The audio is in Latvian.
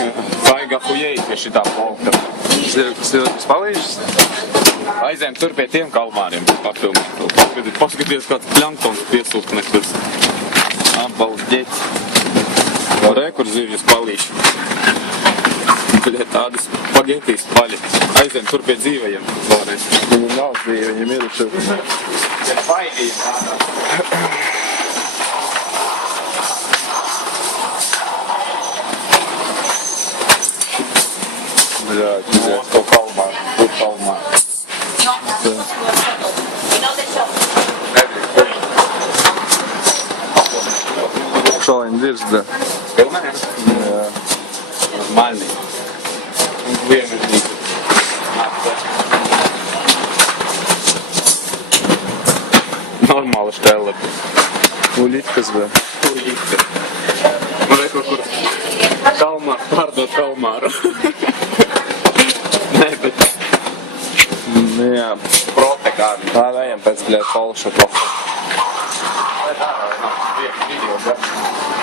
Vajag ahujēji pie šitā polka. Tas palīdz? Aizējām tur pie tiem kalmāriem papilnīt. Paskaties, kāds planktons piesūst nekur. Apbaldeķi. Re, kur zivjas palīš. Bļē, tādas spagetīs paļi. Aizējām tur pie dzīvajiem. Viņi nav dzīvi, viņi miruši. Ja baigījiem tādā. Bļāt, Mosko kalmāri. Tur kalmāri. Šāliņi virs, da. Pilnē? Jā. Нормальный. Вымерник. Normāla štēle. Ulitkas, da. Ulīte. Nu, rekur, kur kalmāru, pārdot kalmāru. Nē, bet Jā. protekāri. Tā vējam pēc, bļāt, polša kofa. Tā, video,